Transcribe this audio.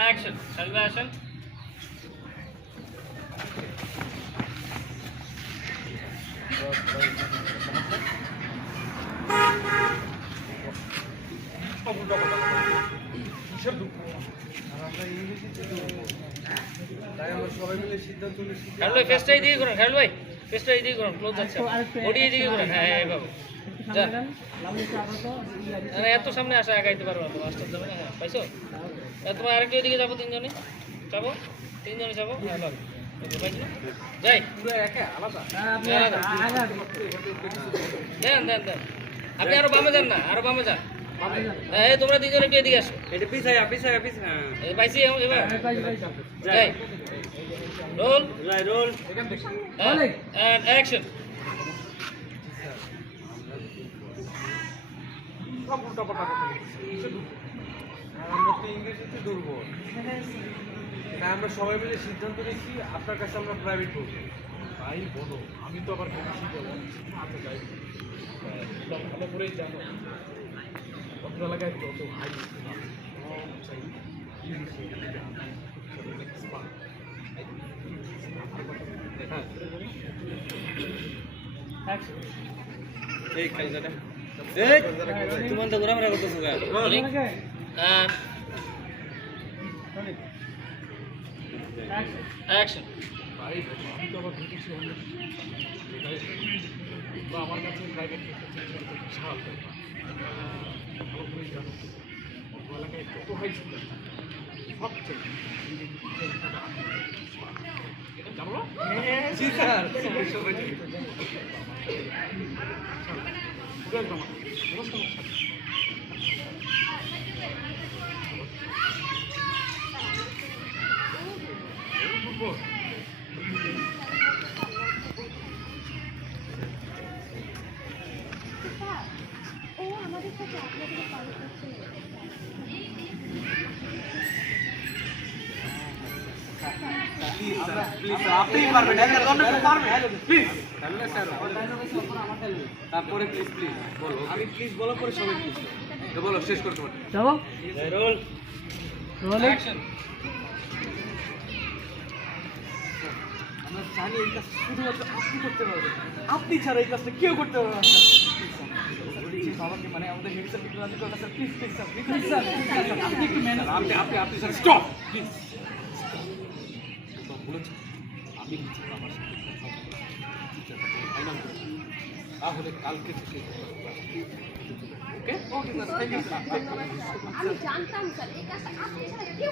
action Salva action খেয়াল ভাই ফেসটা এদিকে করুন খেয়াল ভাই ফেসটা এদিকে করুন ক্লোজ যাচ্ছে বডি এদিকে করুন হ্যাঁ এইভাবে যা এত সামনে আসা একাইতে পারবো না তো মাস্টার যাবে না হ্যাঁ পাইছো তোমার আরেকটু এদিকে যাবো তিনজনে যাবো তিনজনে যাবো হ্যাঁ লাগ যাই দেন দেন দেন আপনি আরো বামে যান না আরো বামে যান এই তোমরা তিনজন একটু এদিকে আসো এটা পিছায় এই পাইছি এবার যাই রোল রোল এন্ড অ্যাকশন আমরা তো ইংরেজিতে দুর্বল তাই আমরা সবাই মিলে সিদ্ধান্ত নিচ্ছি আপনার কাছে আমরা প্রাইভেট করবো তাই বলো আমি তো আবার বেশি বলবো আচ্ছা যাই ভালো করেই জানো অত্র এলাকায় যত হাই এই খেলাটা তুমি তো ঘোরাফেরা করতেছো অ্যাকশন ভাই আমি তো আবার ব্রিটিশ বা আমার কাছে প্রাইভেট বিশাল ভালো করে জানো অত্র এলাকায় যত হাই স্কুল সবচেয়ে এটা জানো না জি স্যার ও আমাদের সাথে আপনাদের কল করছে আপনি পারবেন প্লিজ তারপরে প্লিজ প্লিজ বলো আমি প্লিজ বলো পরে সবাই প্লিজ বলো শেষ করতে পারো যাবো রোল রোল অ্যাকশন আমরা জানি এই কাজ শুধুমাত্র আপনি করতে পারবেন আপনি ছাড়া এই কাজটা কেউ করতে পারবে না বাবাকে মানে আমাদের হেড স্যার বিক্রান্ত করে sir please please sir please sir আপনি একটু ম্যানেজ আপনি স্যার স্টপ প্লিজ বলেছি আমি আমার সাথে ফাইনাল করে তাহলে কালকে থেকে okay okay sir thank you sir আমি জানতাম স্যার এই কাজটা আপনি ছাড়া কেউ